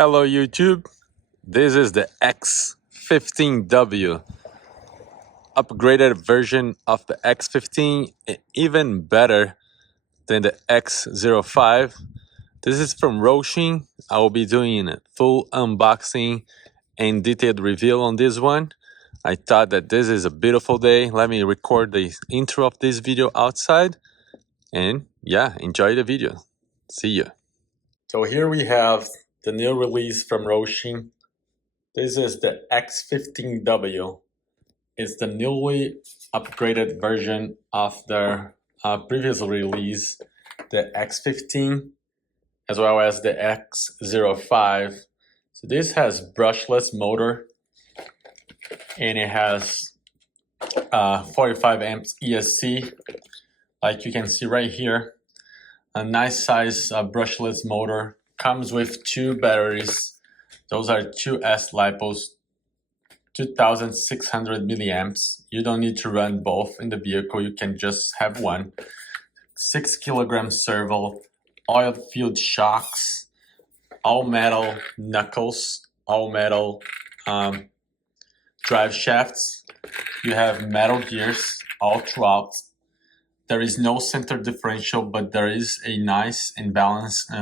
Hello YouTube, this is the X15W, upgraded version of the X15, even better than the X05. This is from Hosim. I will be doing a full unboxing and detailed review on this one. I thought that this is a beautiful day. Let me record the intro of this video outside and yeah, enjoy the video. See ya. So here we have the new release from Hosim. This is the X15W. It's the newly upgraded version of their previous release, the X15, as well as the X05. So this has brushless motor, and it has 45 amps ESC, like you can see right here. A nice size brushless motor. Comes with two batteries. Those are 2S LiPos, 2600 milliamps. You don't need to run both in the vehicle, you can just have one. 6 kilogram servo, oil-filled shocks, all metal knuckles, all metal drive shafts. You have metal gears all throughout. There is no center differential, but there is a nice and balanced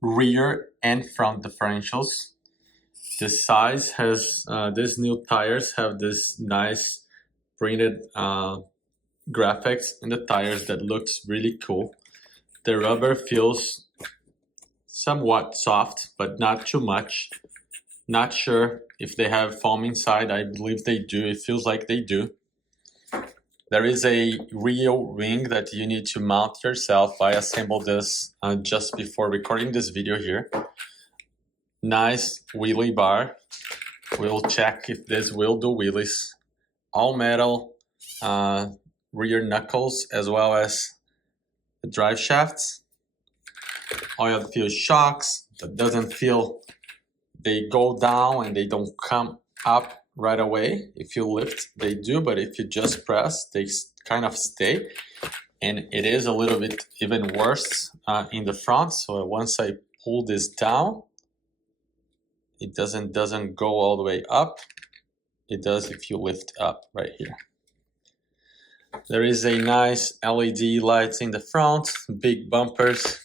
rear and front differentials. The size has, these new tires have this nice printed graphics in the tires that looks really cool. The rubber feels somewhat soft, but not too much. Not sure if they have foam inside. I believe they do. It feels like they do. There is a real ring that you need to mount yourself. I assembled this just before recording this video here. Nice wheelie bar. We'll check if this will do wheelies. All metal rear knuckles, as well as the drive shafts. Oil-filled shocks that doesn't feel, they go down and they don't come up right away. If you lift, they do, but if you just press, they kind of stay. And it is a little bit even worse in the front. So once I pull this down, it doesn't go all the way up. It does if you lift up right here. There is a nice LED lights in the front, big bumpers,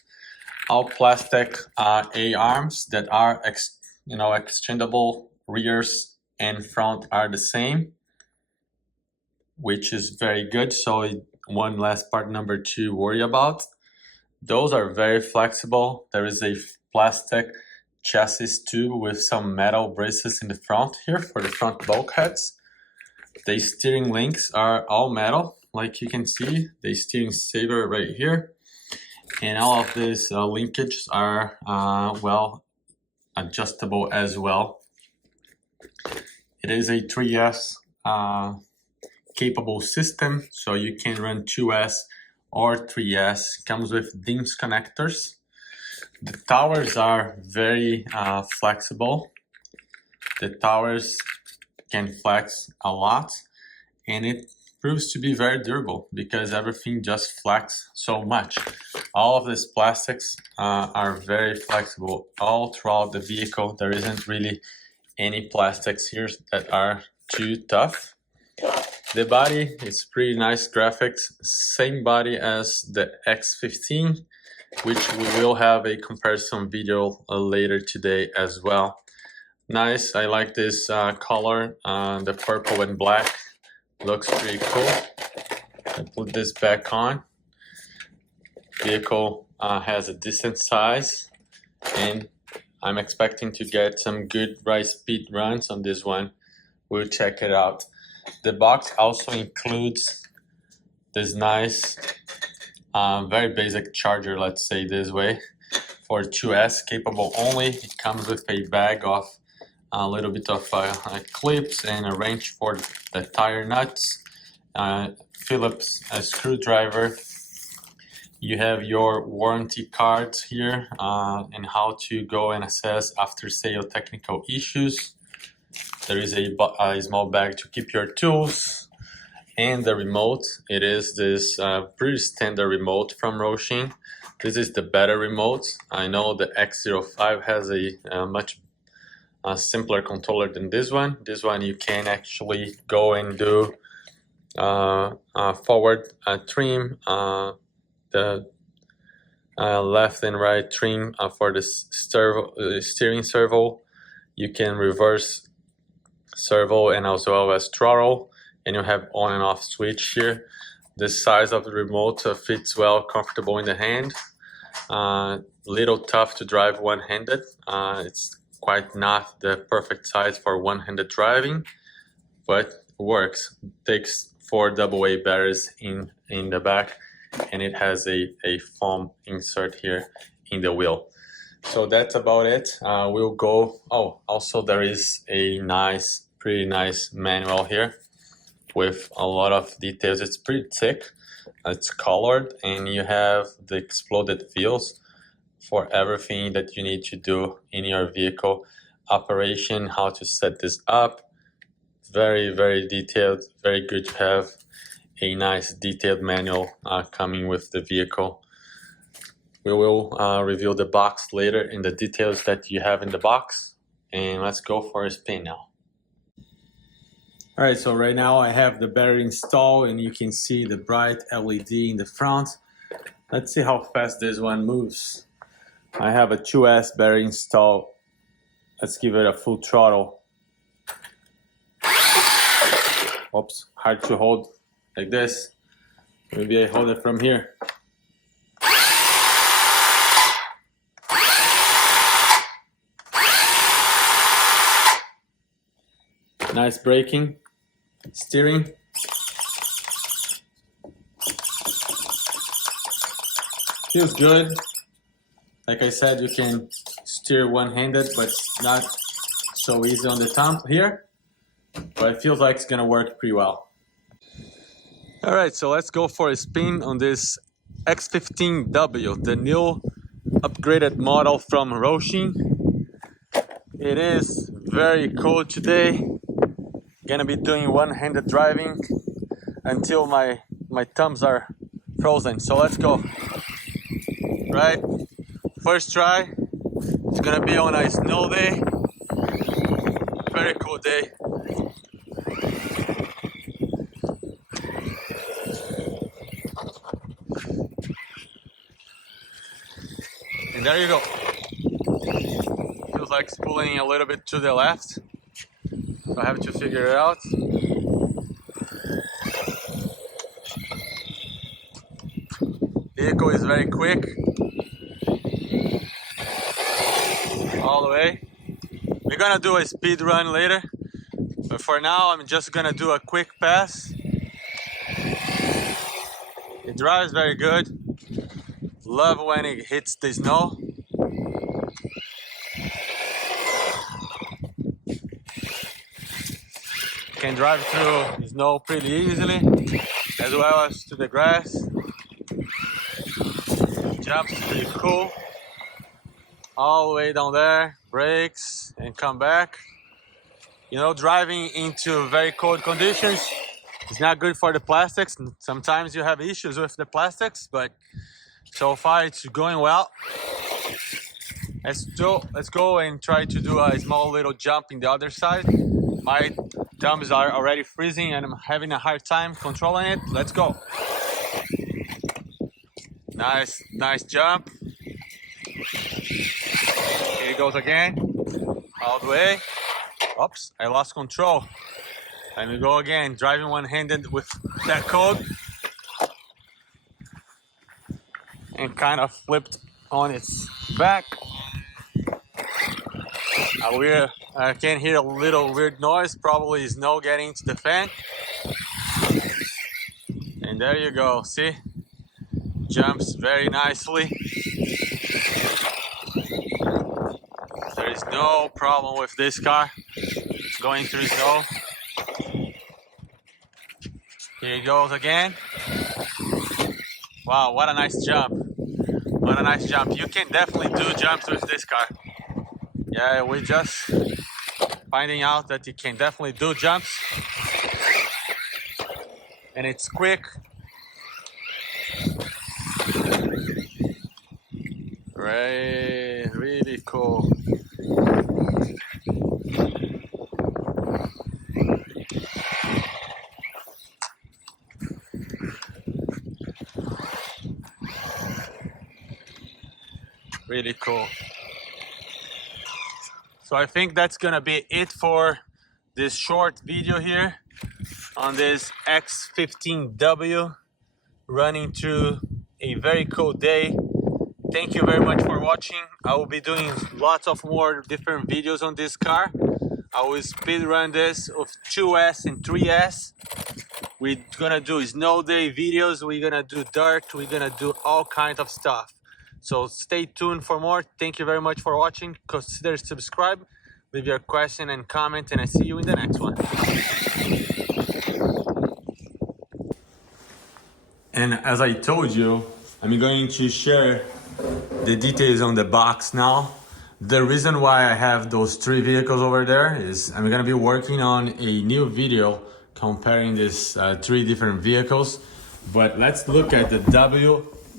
all plastic A-arms that are extendable. Rears and front are the same, which is very good. So one less part number to worry about. Those are very flexible. There is a plastic chassis tube with some metal braces in the front here for the front bulkheads. The steering links are all metal, like you can see. The steering saver right here. And all of these linkages are well adjustable as well. It is a 3S capable system, so you can run 2S or 3S. Comes with DIMS connectors. The towers are very flexible. The towers can flex a lot, and it proves to be very durable because everything just flexes so much. All of these plastics are very flexible all throughout the vehicle. There isn't really any plastics here that are too tough. The body is pretty nice graphics, same body as the X15, which we will have a comparison video later today as well. Nice, I like this color, the purple and black, looks pretty cool. I put this back on. Vehicle has a decent size, and I'm expecting to get some good ride speed runs on this one. We'll check it out. The box also includes this nice, very basic charger, let's say this way, for 2S capable only. It comes with a bag of a little bit of clips and a wrench for the tire nuts, Phillips screwdriver. You have your warranty cards here and how to go and assess after sale technical issues. There is a small bag to keep your tools, and the remote. It is this pretty standard remote from Hosim. This is the better remote. I know the X05 has a much simpler controller than this one. This one you can actually go and do forward trim, the left and right trim for the steering servo. You can reverse servo and as well as throttle, and you have on and off switch here. The size of the remote fits well, comfortable in the hand. Little tough to drive one-handed. It's quite not the perfect size for one-handed driving, but works. Takes 4 AA batteries in the back, and it has a foam insert here in the wheel. So that's about it. We'll go. Oh, also there is a pretty nice manual here with a lot of details. It's pretty thick, it's colored, and you have the exploded wheels for everything that you need to do in your vehicle operation, how to set this up. Very, very detailed, very good to have a nice detailed manual coming with the vehicle. We will review the box later in the details that you have in the box, and let's go for a spin now. All right, so right now I have the battery installed and you can see the bright LED in the front. Let's see how fast this one moves. I have a 2S battery installed. Let's give it a full throttle. Oops, hard to hold like this. Maybe I hold it from here. Nice braking. Steering. Feels good. Like I said, you can steer one-handed, but it's not so easy on the thumb here. But it feels like it's gonna work pretty well. All right, so let's go for a spin on this X15W, the new upgraded model from Hosim. It is very cold today. Gonna be doing one-handed driving until my thumbs are frozen. So let's go. Right, first try. It's gonna be on a snow day. Very cool day. And there you go. Feels like it's pulling a little bit to the left. So I have to figure it out. Vehicle is very quick. All the way. We're gonna do a speed run later. But for now, I'm just gonna do a quick pass. It drives very good. Love when it hits the snow. Can drive through snow pretty easily, as well as to the grass. Jumps pretty cool. All the way down there, brakes and come back. You know, driving into very cold conditions is not good for the plastics. Sometimes you have issues with the plastics, but so far it's going well. Let's go and try to do a small little jump in the other side. My thumbs are already freezing and I'm having a hard time controlling it. Let's go. Nice jump. Here it goes again. All the way. Oops, I lost control. And we go again, driving one-handed with that code. And kind of flipped on its back. I can hear a little weird noise, probably snow getting into the fan. And there you go, see? Jumps very nicely. There is no problem with this car going through snow. Here it goes again. Wow, what a nice jump. What a nice jump. You can definitely do jumps with this car. Yeah, we just finding out that you can definitely do jumps. And it's quick. Right, really cool. Really cool. So I think that's gonna be it for this short video here on this X15W running through a very cool day. Thank you very much for watching. I will be doing lots of more different videos on this car. I will speed run this with 2S and 3S. We're gonna do snow day videos, we're gonna do dirt, we're gonna do all kinds of stuff. So stay tuned for more. Thank you very much for watching. Consider subscribe, leave your question and comment, and I see you in the next one. And as I told you, I'm going to share the details on the box now. The reason why I have those 3 vehicles over there is I'm gonna be working on a new video comparing these 3 different vehicles. But let's look at the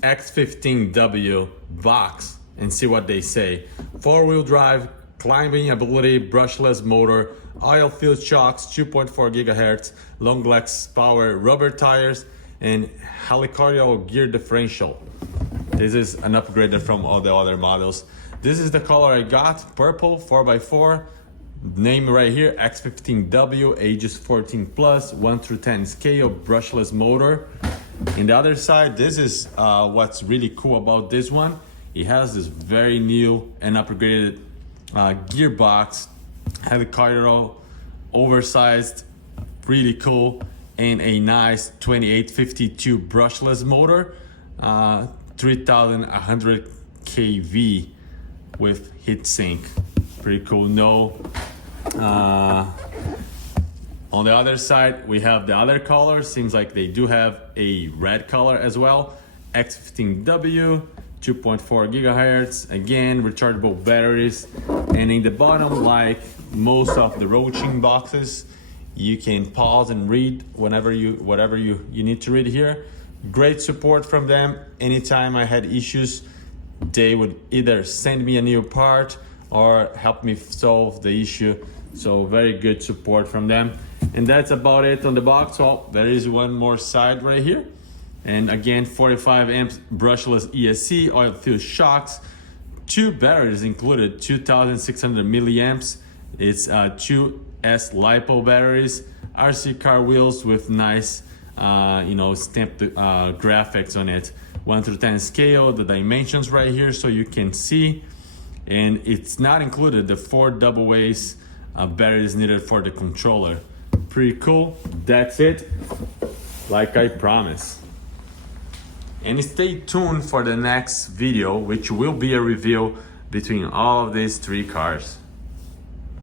X15W box and see what they say. 4-wheel drive, climbing ability, brushless motor, oil-filled shocks, 2.4 gigahertz, long legs power, rubber tires, and helicardial gear differential. This is an upgrade from all the other models. This is the color I got, purple, 4x4. Name right here, X15W, ages 14 plus, 1 through 10 scale, brushless motor. In the other side, this is what's really cool about this one. It has this very new and upgraded gearbox, helicardial, oversized, really cool, and a nice 2852 brushless motor, 3100 kV with heatsink. Pretty cool. No. On the other side, we have the other color. Seems like they do have a red color as well. X15W, 2.4 gigahertz. Again, rechargeable batteries. And in the bottom, like most of the roaching boxes, you can pause and read whatever you need to read here. Great support from them. Anytime I had issues, they would either send me a new part or help me solve the issue. So very good support from them. And that's about it on the box. Well, there is one more side right here. And again, 45 amps brushless ESC, oil-filled shocks, 2 batteries included, 2600 milliamps. It's 2 S LiPo batteries, RC car wheels with nice, stamped graphics on it. 1 through 10 scale, the dimensions right here so you can see. And it's not included the 4 double A's batteries needed for the controller. Pretty cool. That's it, like I promised. And stay tuned for the next video, which will be a review between all of these 3 cars.